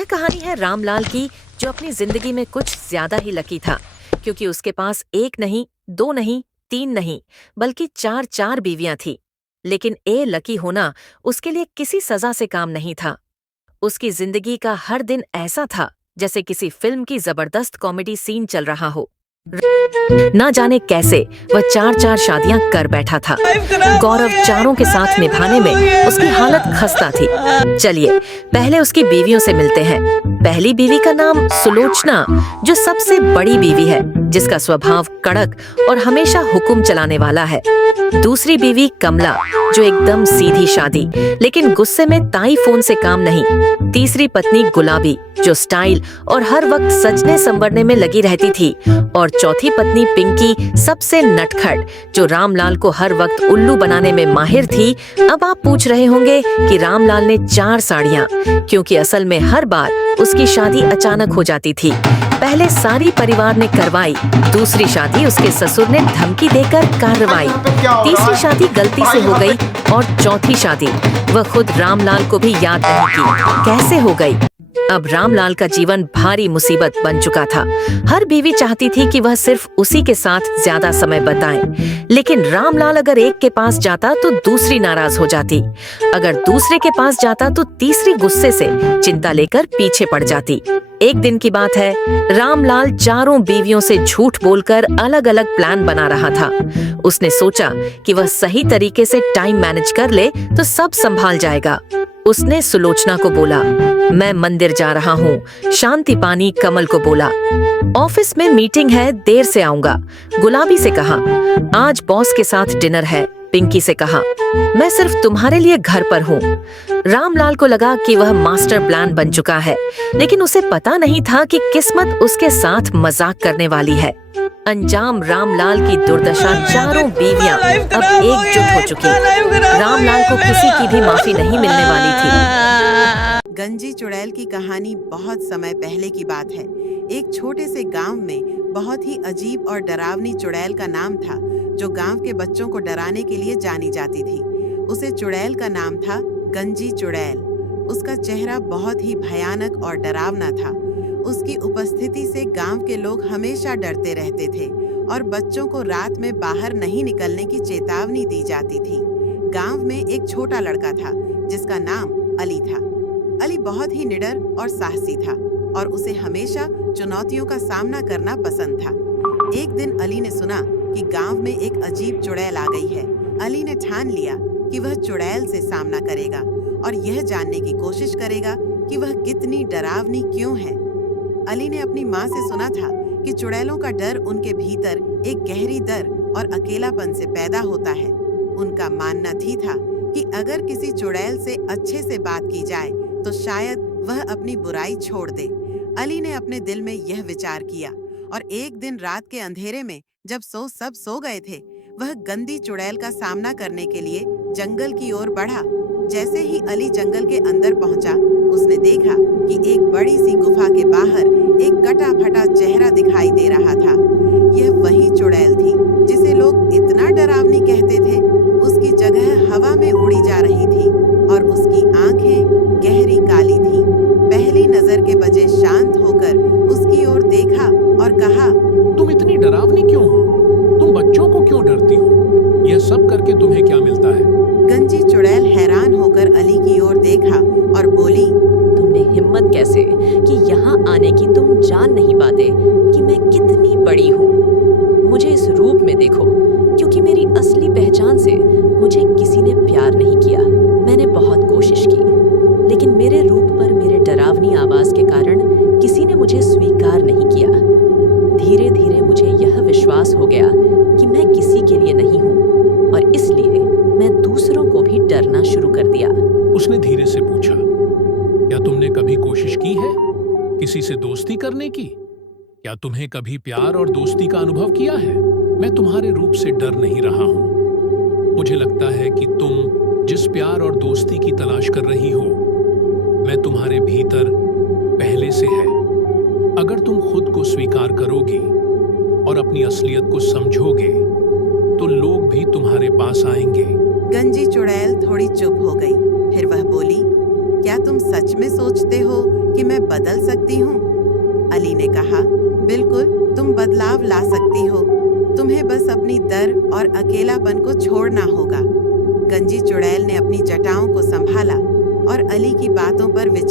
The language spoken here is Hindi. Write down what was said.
यह कहानी है रामलाल की, जो अपनी जिंदगी में कुछ ज्यादा ही लकी था, क्योंकि उसके पास एक नहीं, दो नहीं, तीन नहीं, बल्कि चार चार बीवियां थी। लेकिन ए लकी होना उसके लिए किसी सजा से काम नहीं था। उसकी जिंदगी का हर दिन ऐसा था जैसे किसी फिल्म की जबरदस्त कॉमेडी सीन चल रहा हो। ना जाने कैसे वह चार चार शादियां कर बैठा था। गौरव चारों के साथ निभाने में उसकी हालत खस्ता थी। चलिए पहले उसकी बीवियों से मिलते हैं। पहली बीवी का नाम सुलोचना, जो सबसे बड़ी बीवी है, जिसका स्वभाव कड़क और हमेशा हुक्म चलाने वाला है। दूसरी बीवी कमला, जो एकदम सीधी शादी लेकिन गुस्से में ताई फोन से काम नहीं। तीसरी पत्नी गुलाबी, जो स्टाइल और हर वक्त सजने संवरने में लगी रहती थी। और चौथी पत्नी पिंकी, सबसे नटखट, जो रामलाल को हर वक्त उल्लू बनाने में माहिर थी। अब आप पूछ रहे होंगे कि रामलाल ने 4 साड़ियां, क्योंकि असल में हर बार उसकी शादी अचानक हो जाती थी। पहले सारी परिवार ने करवाई, दूसरी शादी उसके ससुर ने धमकी देकर कार्रवाई, तीसरी शादी गलती से हो गई और चौथी शादी वह खुद रामलाल को भी याद नहीं की कैसे हो गई। अब रामलाल का जीवन भारी मुसीबत बन चुका था। हर बीवी चाहती थी कि वह सिर्फ उसी के साथ ज्यादा समय बिताए, लेकिन रामलाल अगर एक के पास जाता तो दूसरी नाराज हो जाती, अगर दूसरे के पास जाता तो तीसरी गुस्से से चिंता लेकर पीछे पड़ जाती। एक दिन की बात है, रामलाल चारों बीवियों से झूठ बोलकर अलग अलग प्लान बना रहा था। उसने सोचा कि वह सही तरीके से टाइम मैनेज कर ले तो सब संभाल जाएगा। उसने सुलोचना को बोला, मैं मंदिर जा रहा हूँ। शांति पानी कमल को बोला, ऑफिस में मीटिंग है, देर से आऊंगा। गुलाबी से कहा, आज बॉस के साथ डिनर है। पिंकी से कहा, मैं सिर्फ तुम्हारे लिए घर पर हूँ। रामलाल को लगा कि वह मास्टर प्लान बन चुका है, लेकिन उसे पता नहीं था कि किस्मत उसके साथ मजाक करने वाली है। अंजाम रामलाल की दुर्दशा, चारों बीवियां अब एकजुट हो चुकी। रामलाल को किसी की भी माफी नहीं मिलने वाली थी। गंजी चुड़ैल की कहानी बहुत समय पहले की बात है। एक छोटे से गांव में बहुत ही अजीब और डरावनी चुड़ैल का नाम था, जो गांव के बच्चों को डराने के लिए जानी जाती थी। उसे चुड़ैल का नाम था गंजी चुड़ैल। उसका चेहरा बहुत ही भयानक और डरावना था। उसकी उपस्थिति से गांव के लोग हमेशा डरते रहते थे और बच्चों को रात में बाहर नहीं निकलने की चेतावनी दी जाती थी। गांव में एक छोटा लड़का था जिसका नाम अली था। अली बहुत ही निडर और साहसी था और उसे हमेशा चुनौतियों का सामना करना पसंद था। एक दिन अली ने सुना कि गांव में एक अजीब चुड़ैल आ गई है। अली ने ठान लिया कि वह चुड़ैल से सामना करेगा और यह जानने की कोशिश करेगा कि वह कितनी डरावनी क्यों है। अली ने अपनी माँ से सुना था कि चुड़ैलों का डर उनके भीतर एक गहरी डर और अकेलापन से पैदा होता है। उनका मानना भी था कि अगर किसी चुड़ैल से अच्छे से बात की जाए तो शायद वह अपनी बुराई छोड़ दे। अली ने अपने दिल में यह विचार किया और एक दिन रात के अंधेरे में जब सब सो गए थे, वह गंदी चुड़ैल का सामना करने के लिए जंगल की ओर बढ़ा। जैसे ही अली जंगल के अंदर पहुंचा, उसने देखा कि एक बड़ी सी गुफा के बाहर एक कटा फटा चेहरा दिखाई दे रहा था। यह वही चुड़ैल थी जिसे लोग इतना डरावनी कहते थे। उसकी जगह हवा में उड़ी जा रही थी और उसकी आंखें गहरी काली थी। पहली नजर के बजाय शांत होकर उसकी ओर देखा और कहा, तुम इतनी डरावनी क्यों हो? तुम बच्चों को क्यों डरती हो? यह सब करके तुम्हें क्या मिलता है? गंजी चुड़ैल हैरान होकर अली की ओर देखा और बोली, तुमने हिम्मत कैसे कि यहाँ आने की? तुम जान नहीं पाते कि मैं कितनी बड़ी हूँ। मुझे इस रूप में देखो, क्योंकि मेरी असली पहचान से मुझे किसी ने प्यार नहीं किया। मैंने बहुत कोशिश की, लेकिन मेरे रूप पर, मेरे डरावनी आवाज के कारण किसी ने मुझे स्वीकार नहीं किया। धीरे धीरे मुझे यह विश्वास हो गया कि मैं किसी के लिए नहीं हूँ और इसलिए मैं दूसरों को भी डरना शुरू कर दिया। उसने धीरे से पूछा, क्या तुमने कभी कोशिश की है किसी से दोस्ती करने की? क्या तुम्हें कभी प्यार और दोस्ती का अनुभव किया है? मैं तुम्हारे रूप से डर नहीं रहा हूँ। मुझे लगता है कि तुम जिस प्यार और दोस्ती की तलाश कर रही हो, मैं तुम्हारे भीतर पहले से है। अगर तुम खुद को स्वीकार करोगी और अपनी असलियत को समझोगे तो लोग भी तुम्हारे पास आएंगे। गंजी चुड़ैल थोड़ी चुप हो गई। फिर वह बोली, क्या तुम सच में सोचते हो कि मैं बदल सकती हूँ? अली ने कहा, बिल्कुल, तुम बदलाव ला सकती हो। तुम्हें बस अपनी डर और अकेलापन को छोड़ना होगा। गंजी चुड़ैल ने अपनी जटाओं को संभाला और अली की बातों पर विचार